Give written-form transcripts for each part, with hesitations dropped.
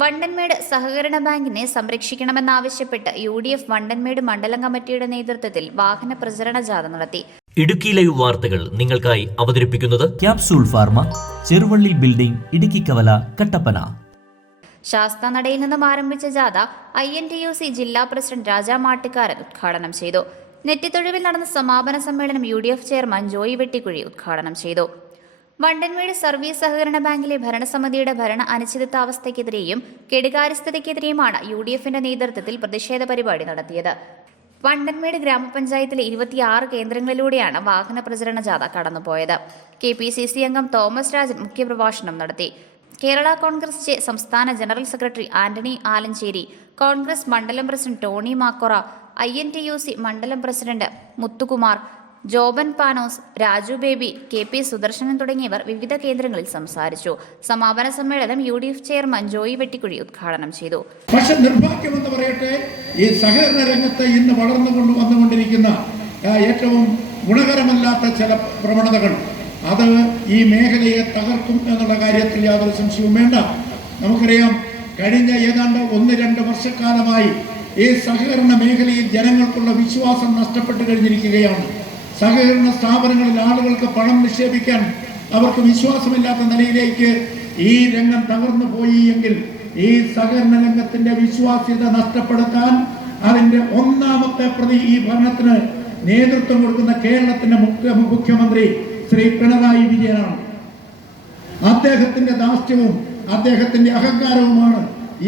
വണ്ടൻമേട് സഹകരണ ബാങ്കിനെ സംരക്ഷിക്കണമെന്നാവശ്യപ്പെട്ട് UDF വണ്ടൻമേട് മണ്ഡലം കമ്മിറ്റിയുടെ നേതൃത്വത്തിൽ വാഹന പ്രചരണ ജാഥ നടത്തി. ഇടുക്കി ലൈവ് വാർത്തകൾ നിങ്ങൾക്കായി അവതരിപ്പിക്കുന്നത് capsule Pharma, Cheruvally building, Idukki കവല, കട്ടപ്പന. ശാസ്താനടയിൽ നിന്നും ആരംഭിച്ച ജാഥ INTUC ജില്ലാ പ്രസിഡന്റ് രാജാ മാട്ടിക്കാരൻ ഉദ്ഘാടനം ചെയ്തു. നെറ്റിത്തൊഴുവിൽ നടന്ന സമാപന സമ്മേളനം UDF ചെയർമാൻ ജോയി വെട്ടിക്കുഴി ഉദ്ഘാടനം ചെയ്തു. വണ്ടൻമേട് സർവീസ് സഹകരണ ബാങ്കിലെ ഭരണസമിതിയുടെ ഭരണ അനിശ്ചിതത്വാവസ്ഥയ്ക്കെതിരെയും കെടുകാര്യസ്ഥതയ്ക്കെതിരെയുമാണ് UDFന്റെ നേതൃത്വത്തിൽ പ്രതിഷേധ പരിപാടി നടത്തിയത്. വണ്ടൻമേട് ഗ്രാമപഞ്ചായത്തിലെ 26 കേന്ദ്രങ്ങളിലൂടെയാണ് വാഹന പ്രചരണ ജാഥ കടന്നുപോയത്. KPCC അംഗം തോമസ് രാജൻ മുഖ്യപ്രഭാഷണം നടത്തി. കേരള കോൺഗ്രസ് സംസ്ഥാന ജനറൽ സെക്രട്ടറി ആന്റണി ആലഞ്ചേരി, കോൺഗ്രസ് മണ്ഡലം പ്രസിഡന്റ് ടോണി മാക്കോറ, INTUC മണ്ഡലം പ്രസിഡന്റ് മുത്തുകുമാർ, ജോബൻ പാനോസ്, രാജു ബേബി, KP സുദർശനൻ തുടങ്ങിയവർ വിവിധ കേന്ദ്രങ്ങളിൽ സംസാരിച്ചു. സമാപന സമ്മേളനം UDF ചെയർമാൻ ജോയി വെട്ടിക്കുഴി ഉദ്ഘാടനം ചെയ്തു. പക്ഷെ നിർഭാഗ്യമെന്ന് പറയട്ടെ, ഈ സഹകരണ രംഗത്ത് ഇന്ന് വന്നുകൊണ്ടിരിക്കുന്ന ഏറ്റവും ഗുണകരമല്ലാത്ത ചില പ്രവണതകൾ അത് ഈ മേഖലയെ തകർക്കും എന്നുള്ള കാര്യത്തിൽ യാതൊരു സംശയവും വേണ്ട. നമുക്കറിയാം, കഴിഞ്ഞ ഏതാണ്ട് 1-2 വർഷക്കാലമായി ഈ സഹകരണ മേഖലയിൽ ജനങ്ങൾക്കുള്ള വിശ്വാസം നഷ്ടപ്പെട്ടു കഴിഞ്ഞിരിക്കുകയാണ്. സഹകരണ സ്ഥാപനങ്ങളിൽ ആളുകൾക്ക് പണം നിക്ഷേപിക്കാൻ അവർക്ക് വിശ്വാസമില്ലാത്ത നിലയിലേക്ക് ഈ രംഗം തകർന്നു പോയി എങ്കിൽ ഈ സഹകരണ രംഗത്തിന്റെ വിശ്വാസ്യത നഷ്ടപ്പെടുത്താൻ അതിന്റെ ഒന്നാമത്തെ പ്രതി ഈ ഭരണത്തിന് നേതൃത്വം കൊടുക്കുന്ന കേരളത്തിന്റെ മുഖ്യമന്ത്രി ശ്രീ പിണറായി വിജയനാണ്. അദ്ദേഹത്തിന്റെ ധാർഷ്ട്യവും അദ്ദേഹത്തിന്റെ അഹങ്കാരവുമാണ്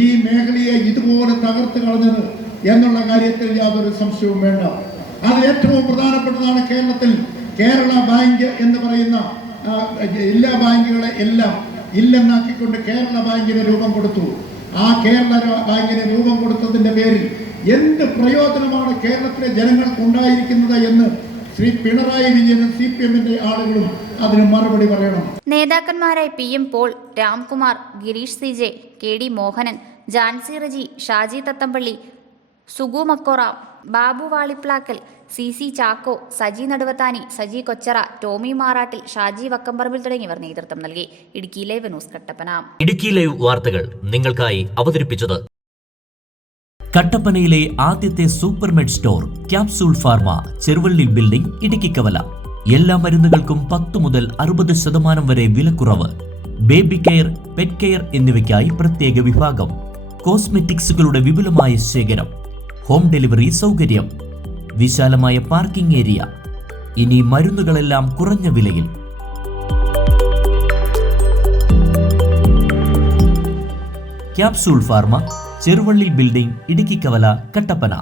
ഈ മേഖലയെ ഇതുപോലെ തകർത്ത് കളഞ്ഞത് എന്നുള്ള കാര്യത്തിൽ യാതൊരു സംശയവും വേണ്ട. അതിൽ ഏറ്റവും പ്രധാനപ്പെട്ടതാണ് കേരളത്തിൽ കേരള ബാങ്ക് എന്ന് പറയുന്ന എല്ലാ ബാങ്കുകളെ എല്ലാം ഇല്ലെന്നാക്കിക്കൊണ്ട് കേരള ബാങ്കിന് രൂപം കൊടുത്തു. ആ കേരള ബാങ്കിന് രൂപം കൊടുത്തതിന്റെ പേരിൽ എന്ത് പ്രയോജനമാണ് കേരളത്തിലെ ജനങ്ങൾക്ക് ഉണ്ടായിരിക്കുന്നത് എന്ന് ശ്രീ പിണറായി വിജയനും CPMന്റെ ആളുകളും അതിന് മറുപടി പറയണം. നേതാക്കന്മാരായ PM Paul, Ramkumar, Girish CJ, KD Mohanan, Jancy Reji, Shaji Thathampally, Sugu Makkora, Babu Valiplackal, CC Chacko, Saji Naduvathani, Saji Kochara, Tomy Marattil, Shaji Vakkamparambil തുടങ്ങിയവർ നേതൃത്വം നൽകി. Idukki live news Kattappana. Idukki live വാർത്തകൾ നിങ്ങൾക്കായി അവതരിപ്പിച്ചത് കട്ടപ്പനയിലെ ആദ്യത്തെ Supermed store Capsule Pharma, Cheruvally building, Idukki കവല. എല്ലാ മരുന്നുകൾക്കും 10 മുതൽ 60% വരെ വിലക്കുറവ്. ബേബി കെയർ, പെറ്റ് കെയർ എന്നിവയ്ക്കായി പ്രത്യേക വിഭാഗം. കോസ്മെറ്റിക്സുകളുടെ വിപുലമായ ശേഖരം. ഹോം ഡെലിവറി സൗകര്യം. വിശാലമായ പാർക്കിംഗ് ഏരിയ. ഇനി മരുന്നുകളെല്ലാം കുറഞ്ഞ വിലയിൽ. Capsule Pharma, Cheruvally building, Idukki കവല, കട്ടപ്പന.